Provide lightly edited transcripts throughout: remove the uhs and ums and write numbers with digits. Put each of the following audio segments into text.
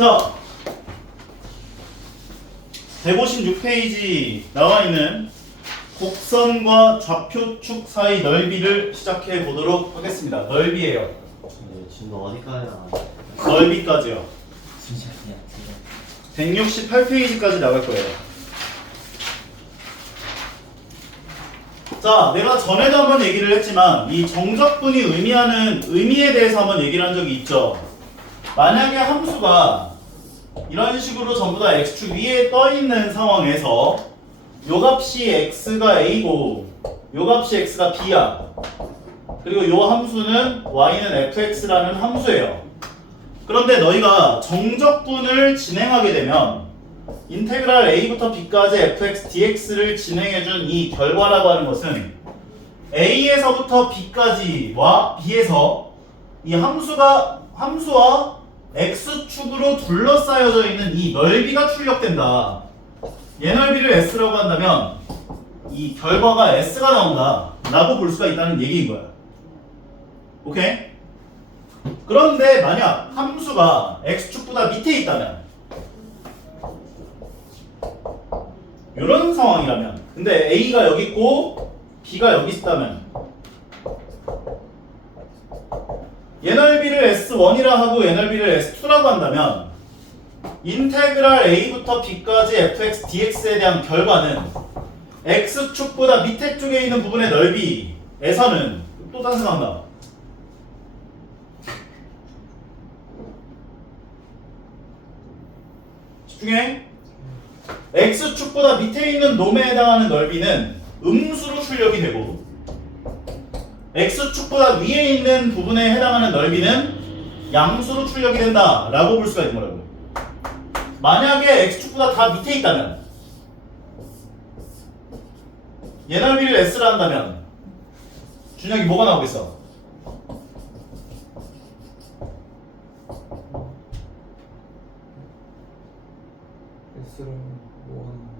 자, 156페이지 나와 있는 곡선과 좌표축 사이 넓이를 시작해 보도록 하겠습니다. 넓이에요. 지금 어디까지 넓이까지요. 진짜 그냥 168페이지까지 나갈 거예요. 자, 내가 전에도 한번 얘기를 했지만 이 정적분이 의미하는 의미에 대해서 한번 얘기를 한 적이 있죠. 만약에 함수가 이런 식으로 전부 다 x축 위에 떠 있는 상황에서 요 값이 x가 a고 요 값이 x가 b야. 그리고 요 함수는 y는 fx라는 함수예요. 그런데 너희가 정적분을 진행하게 되면 인테그랄 a부터 b까지 fx dx를 진행해준 이 결과라고 하는 것은 a에서부터 b까지와 b에서 이 함수와 x축으로 둘러싸여져 있는 이 넓이가 출력된다. 얘 넓이를 s라고 한다면 이 결과가 s가 나온다 라고 볼 수가 있다는 얘기인 거야. 오케이? 그런데 만약 함수가 x축보다 밑에 있다면 이런 상황이라면, 근데 a가 여기 있고 b가 여기 있다면 얘 넓이를 s1이라 하고 얘 넓이를 s2라고 한다면 인테그랄 a부터 b까지 fx dx에 대한 결과는 x축보다 밑에 쪽에 있는 부분의 넓이에서는 또 다른 생각나. 집중해. x축보다 밑에 있는 놈에 해당하는 넓이는 음수로 출력이 되고 x축보다 위에 있는 부분에 해당하는 넓이는 양수로 출력이 된다 라고 볼 수가 있는 거라고. 만약에 x축보다 다 밑에 있다면 얘 넓이를 s라 한다면 준혁이 뭐가 나오겠어? S를 뭐 하는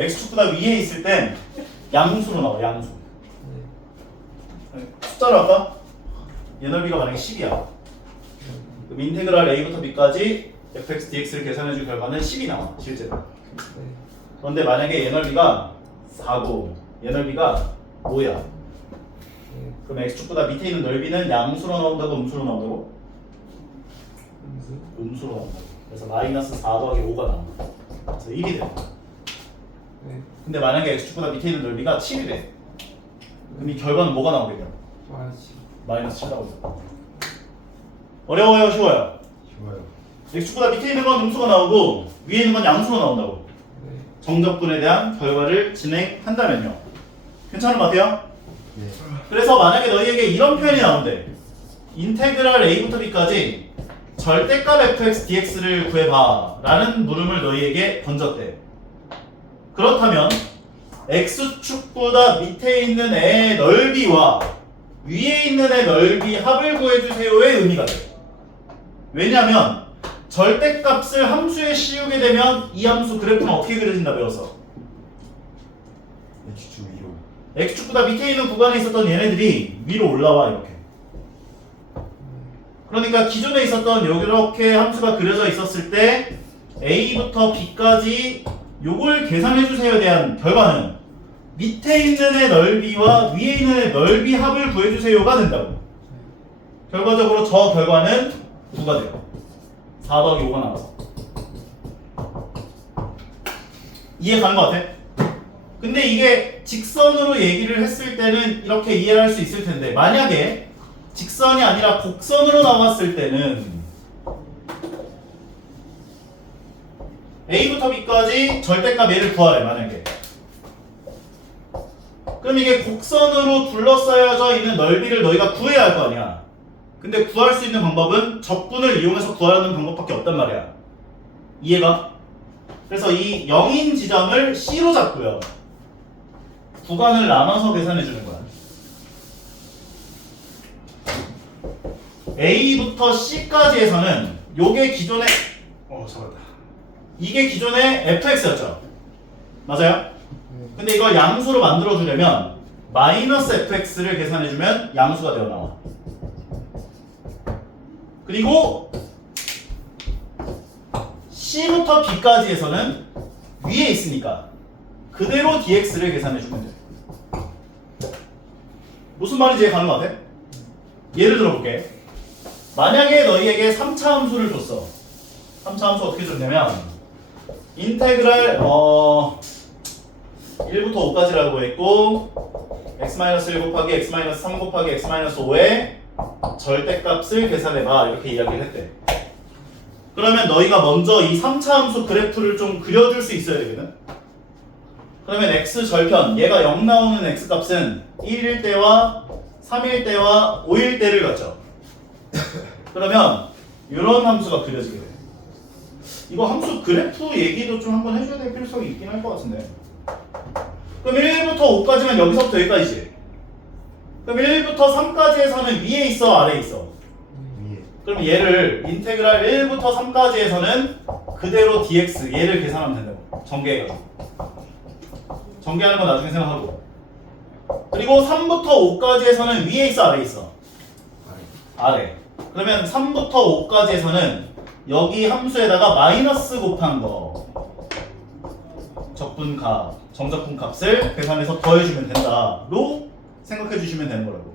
x축보다 위에 있을 땐 양수로 나와. 양수. 네. 숫자로 할까? 얘 넓이가 만약에 10이야. 그럼 인테그랄 a부터 b까지 fx dx를 계산해준 결과는 10이 나와. 실제로. 네. 그런데 만약에 얘 넓이가 4고 얘 넓이가 5야. 네. 그럼 x축보다 밑에 있는 넓이는 양수로 나온다고 음수로 나온다고? 음수. 음수로 나온다고. 그래서 마이너스 4 더하기 5가 나온다. 그래서 1이 돼. 네. 근데 만약에 x축보다 밑에 있는 넓이가 7이래. 그럼 이 결과는 뭐가 나오겠냐? 말하지. 마이너스 7 나오겠다. 어려워요? 쉬워요? 좋아요. x축보다 밑에 있는 건 음수가 나오고 위에 있는 건 양수로 나온다고. 네. 정적분에 대한 결과를 진행한다면요. 괜찮은 것 같아요? 네. 그래서 만약에 너희에게 이런 표현이 나온대. 인테그랄 a부터 b까지 절대값 fx dx를 구해봐 라는 물음을 너희에게 던졌대. 그렇다면 x축보다 밑에 있는 애의 넓이와 위에 있는 애 넓이 합을 구해주세요의 의미가 돼. 왜냐하면 절대값을 함수에 씌우게 되면 이 함수 그래프는 어떻게 그려진다 배웠어? X축 위로. x축보다 밑에 있는 구간에 있었던 얘네들이 위로 올라와 이렇게. 그러니까 기존에 있었던 이렇게 함수가 그려져 있었을 때 a부터 b까지 요걸 계산해주세요에 대한 결과는 밑에 있는 애 넓이와 위에 있는 애 넓이 합을 구해주세요가 된다고. 결과적으로 저 결과는 9가 돼요. 4 더하기 5가 나와서. 이해 가는 것 같아? 근데 이게 직선으로 얘기를 했을 때는 이렇게 이해를 할 수 있을 텐데 만약에 직선이 아니라 곡선으로 나왔을 때는 a부터 b까지 절대값 얘를 구하래 만약에. 그럼 이게 곡선으로 둘러싸여져 있는 넓이를 너희가 구해야 할 거 아니야. 근데 구할 수 있는 방법은 적분을 이용해서 구하는 방법밖에 없단 말이야. 이해가? 그래서 이 0인 지점을 C로 잡고요. 구간을 나눠서 계산해 주는 거야. A부터 C까지에서는 요게 기존에 잡았다. 이게 기존의 fx였죠. 맞아요? 근데 이걸 양수로 만들어 주려면 마이너스 fx를 계산해 주면 양수가 되어 나와. 그리고 C부터 B까지에서는 위에 있으니까 그대로 dx를 계산해주면 돼. 무슨 말인지 이해 가는 것 같아? 예를 들어볼게. 만약에 너희에게 3차 함수를 줬어. 3차 함수 어떻게 줬냐면 인테그랄 1부터 5까지라고 했고 x-1 곱하기 x-3 곱하기 x-5의 절대값을 계산해봐 이렇게 이야기를 했대. 그러면 너희가 먼저 이 3차 함수 그래프를 좀 그려줄 수 있어야 되거든. 그러면 x 절편 얘가 0 나오는 x 값은 1일 때와 3일 때와 5일 때를 갖죠. 그러면 이런 함수가 그려지게 돼. 이거 함수 그래프 얘기도 좀 한번 해줘야 될 필요성이 있긴 할 것 같은데. 그럼 1부터 5까지면 여기서부터 여기까지지. 그럼 1부터 3까지에서는 위에 있어 아래에 있어? 위에. 그럼 얘를 인테그랄 1부터 3까지에서는 그대로 dx 얘를 계산하면 된다고. 전개해가지고. 전개하는 건 나중에 생각하고. 그리고 3부터 5까지에서는 위에 있어 아래에 있어? 아래. 그러면 3부터 5까지에서는 여기 함수에다가 마이너스 곱한 거 적분값, 정적분 값을 계산해서 더해주면 된다로 생각해 주시면 되는 거라고.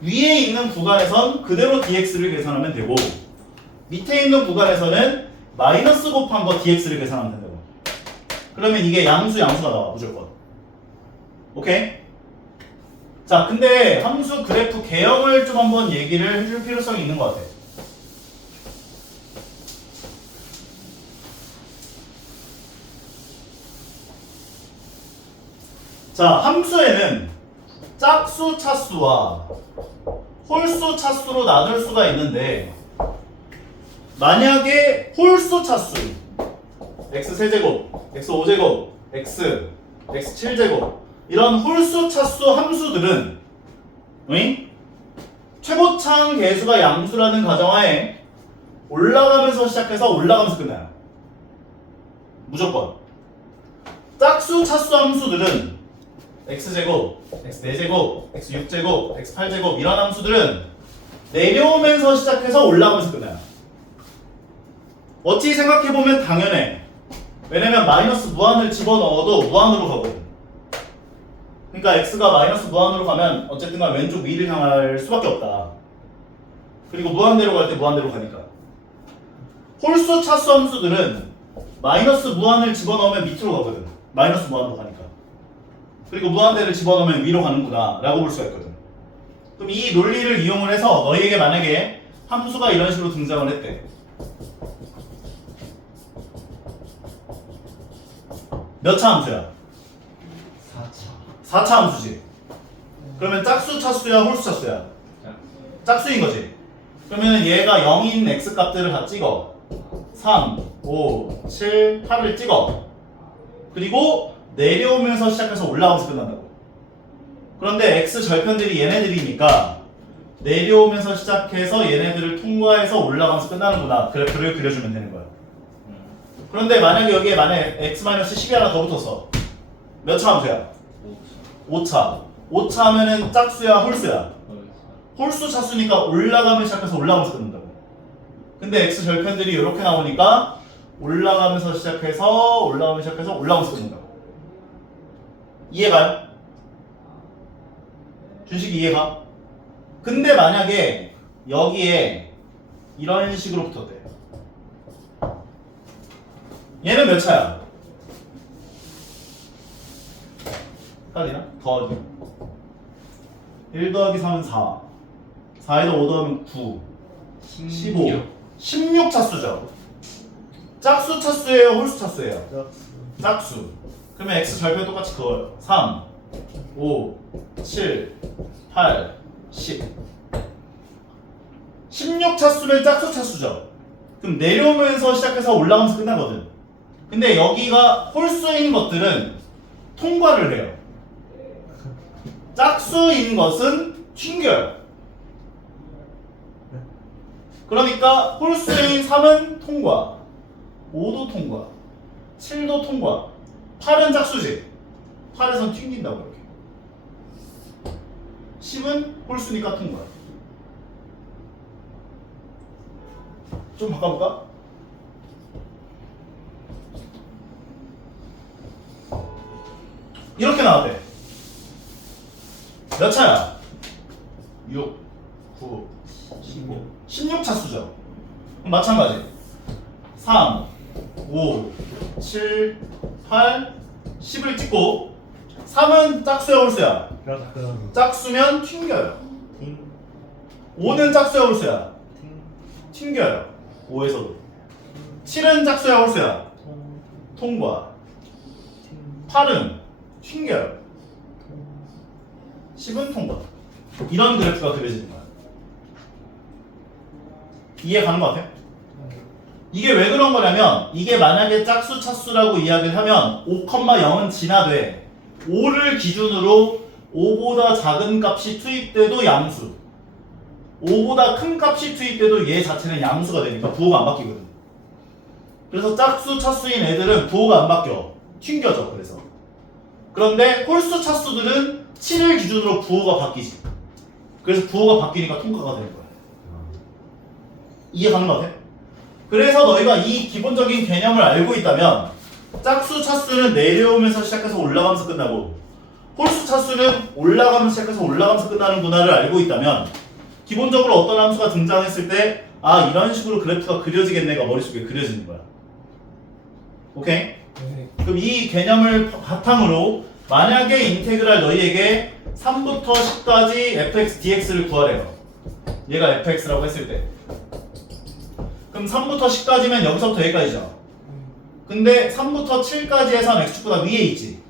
위에 있는 구간에선 그대로 dx를 계산하면 되고 밑에 있는 구간에서는 마이너스 곱한 거 dx를 계산하면 된다고. 그러면 이게 양수가 나와 무조건. 오케이? 자, 근데 함수 그래프 개형을 좀 한번 얘기를 해줄 필요성이 있는 것 같아. 자, 함수에는 짝수 차수와 홀수 차수로 나눌 수가 있는데 만약에 홀수 차수 x3제곱, x5제곱, x7제곱 이런 홀수 차수 함수들은 최고차항 계수가 양수라는 가정하에 올라가면서 시작해서 올라가면서 끝나요. 무조건. 짝수 차수 함수들은 x제곱, x4제곱, x6제곱, x8제곱 이런 함수들은 내려오면서 시작해서 올라가면서 끝나요. 어찌 생각해보면 당연해. 왜냐면 마이너스 무한을 집어넣어도 무한으로 가거든. 그러니까 x가 마이너스 무한으로 가면 어쨌든 간 왼쪽 위를 향할 수밖에 없다. 그리고 무한대로 갈 때 무한대로 가니까. 홀수 차수 함수들은 마이너스 무한을 집어넣으면 밑으로 가거든. 마이너스 무한으로 가니까. 그리고 무한대를 집어넣으면 위로 가는구나 라고 볼 수가 있거든. 그럼 이 논리를 이용을 해서 너희에게 만약에 함수가 이런 식으로 등장을 했대. 몇 차 함수야? 4차. 4차 함수지. 그러면 짝수 차수야 홀수 차수야? 짝수인 거지. 그러면 얘가 0인 x 값들을 다 찍어. 3, 5, 7, 8을 찍어. 그리고 내려오면서 시작해서 올라가면서 끝난다고. 그런데 x 절편들이 얘네들이니까 내려오면서 시작해서 얘네들을 통과해서 올라가면서 끝나는구나. 그래프를 그려주면 되는 거야. 그런데 만약에 여기에 x-10이 하나 더 붙었어. 몇 차 함수야? 5차. 5차 하면은 짝수야 홀수야? 홀수 차수니까 올라가면 시작해서 올라가면서 끝난다고. 근데 x 절편들이 이렇게 나오니까 올라가면서 시작해서 올라가면서 끝난다고. 이해가요? 준식이 이해가? 근데 만약에 여기에 이런 식으로 붙었대. 얘는 몇 차야? 헷갈리나? 더하기 1 더하기 3은 4 4에다 5 더하면 9 15 16 차수죠. 짝수 차수예요? 홀수 차수예요? 짝수. 그러면 x 절편 똑같이 그어요. 3 5 7 8 10 16 차수면 짝수 차수죠. 그럼 내려오면서 시작해서 올라가면서 끝나거든. 근데 여기가 홀수인 것들은 통과를 해요. 짝수인 것은 튕겨요. 그러니까 홀수인 3은 통과, 5도 통과, 7도 통과, 8은 짝수지. 8에선 튕긴다고 이렇게. 10은 홀수니까 통과. 좀 바꿔볼까? 이렇게 나왔대. 몇 차야? 6, 9, 15, 16차수죠. 그럼 마찬가지. 3, 5, 7, 8, 10을 찍고 3은 짝수야 홀수야? 그럼 짝수면 튕겨요. 팀 5는 짝수야 홀수야? 팀 튕겨요. 5에서도. 7은 짝수야 홀수야? 통 통과. 팀 8은 튕겨요. 10은 통과. 이런 그래프가 그려지는 거야. 이해 가는 것 같아요? 이게 왜 그런 거냐면 이게 만약에 짝수 차수라고 이야기를 하면 5,0은 진화돼. 5를 기준으로 5보다 작은 값이 투입돼도 양수, 5보다 큰 값이 투입돼도 얘 자체는 양수가 되니까 부호가 안 바뀌거든. 그래서 짝수 차수인 애들은 부호가 안 바뀌어. 튕겨져. 그래서 그런데 홀수 차수들은 7을 기준으로 부호가 바뀌지. 그래서 부호가 바뀌니까 통과가 되는 거야. 이해 가는 것 같아? 그래서 너희가 이 기본적인 개념을 알고 있다면 짝수 차수는 내려오면서 시작해서 올라가면서 끝나고 홀수 차수는 올라가면서 시작해서 올라가면서 끝나는구나를 알고 있다면 기본적으로 어떤 함수가 등장했을 때 아 이런 식으로 그래프가 그려지겠네가 머릿속에 그려지는 거야. 오케이? 네. 그럼 이 개념을 바탕으로 만약에 인테그랄 너희에게 3부터 10까지 fx dx를 구하래요. 얘가 fx라고 했을 때 그럼 3부터 10까지면 여기서부터 여기까지죠. 근데 3부터 7까지에선 x축보다 위에 있지.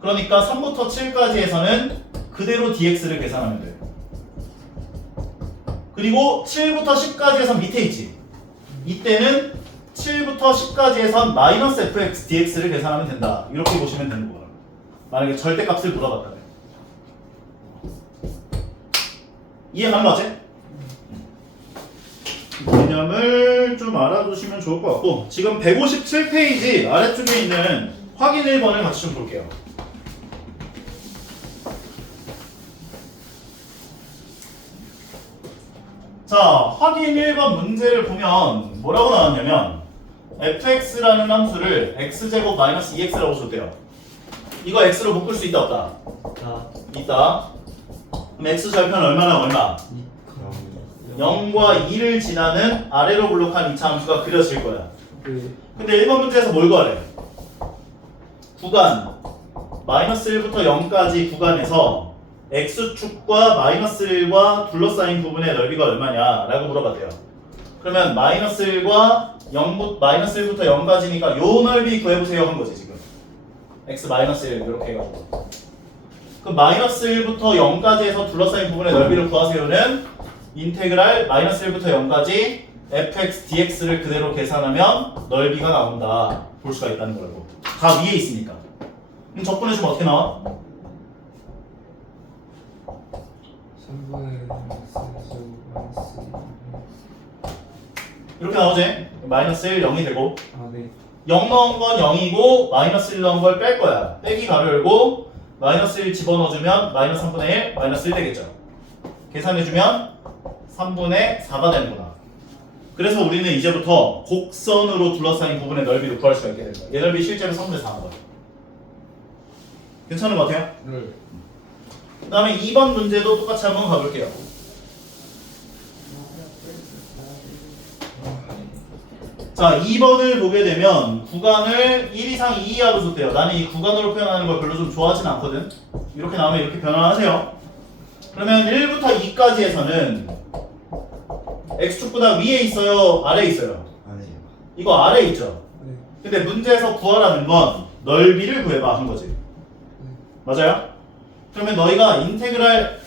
그러니까 3부터 7까지에서는 그대로 dx를 계산하면 돼요. 그리고 7부터 10까지에선 밑에 있지. 이때는 7부터 10까지에선 마이너스 fx dx를 계산하면 된다. 이렇게 보시면 되는 거예요. 만약에 절대값을 물어봤다면. 이해 가는 거 같지? 개념을 좀 알아두시면 좋을 것 같고 지금 157페이지 아래쪽에 있는 확인 1번을 같이 좀 볼게요. 자, 확인 1번 문제를 보면 뭐라고 나왔냐면 fx라는 함수를 x제곱 마이너스 2x라고 줬대요. 이거 x로 묶을 수 있다 없다? 다 있다. 그럼 x 절편 얼마나 얼마? 0과 2를 지나는 아래로 블록한 2차 함수가 그려질 거야. 네. 근데 1번 문제에서 뭘 구하래? 구간 마이너스 1부터 0까지 구간에서 x축과 마이너스 1과 둘러싸인 부분의 넓이가 얼마냐 라고 물어봤대요. 그러면 마이너스 1과 0, 마이너스 1부터 0까지니까 요 넓이 구해보세요 한 거지 지금. x 마이너스 1 이렇게 해가지고 그럼 마이너스 1부터 0까지 해서 둘러싸인 부분의 넓이를 구하세요는 인테그랄 마이너스 1부터 0까지 fx dx를 그대로 계산하면 넓이가 나온다 볼 수가 있다는 거라고. 다 위에 있으니까. 그럼 적분해주면 어떻게 나와? 3분의 마이너스 이렇게 나오지? 마이너스 1 0이 되고 아 네. 0 넣은 건 0이고 마이너스 1 넣은 걸 뺄 거야. 빼기 가로 열고 마이너스 1 집어넣어주면 마이너스 3분의 1 마이너스 1 되겠죠. 계산해주면 3분의 4가 되는구나. 그래서 우리는 이제부터 곡선으로 둘러싸인 부분의 넓이를 구할 수가 있게 되는 거야. 얘 넓이 실제로 3분의 4인 거야. 괜찮은 것 같아요? 네. 그 다음에 2번 문제도 똑같이 한번 가볼게요. 자, 2번을 보게 되면 구간을 1 이상 2 이하로 줬대요. 나는 이 구간으로 표현하는 걸 별로 좀 좋아하진 않거든. 이렇게 나오면 이렇게 변환하세요. 그러면 1부터 2까지에서는 x축보다 위에 있어요? 아래에 있어요? 아니에요. 이거 아래에 있죠? 네. 근데 문제에서 구하라는 건 넓이를 구해봐 한 거지. 맞아요? 그러면 너희가 인테그랄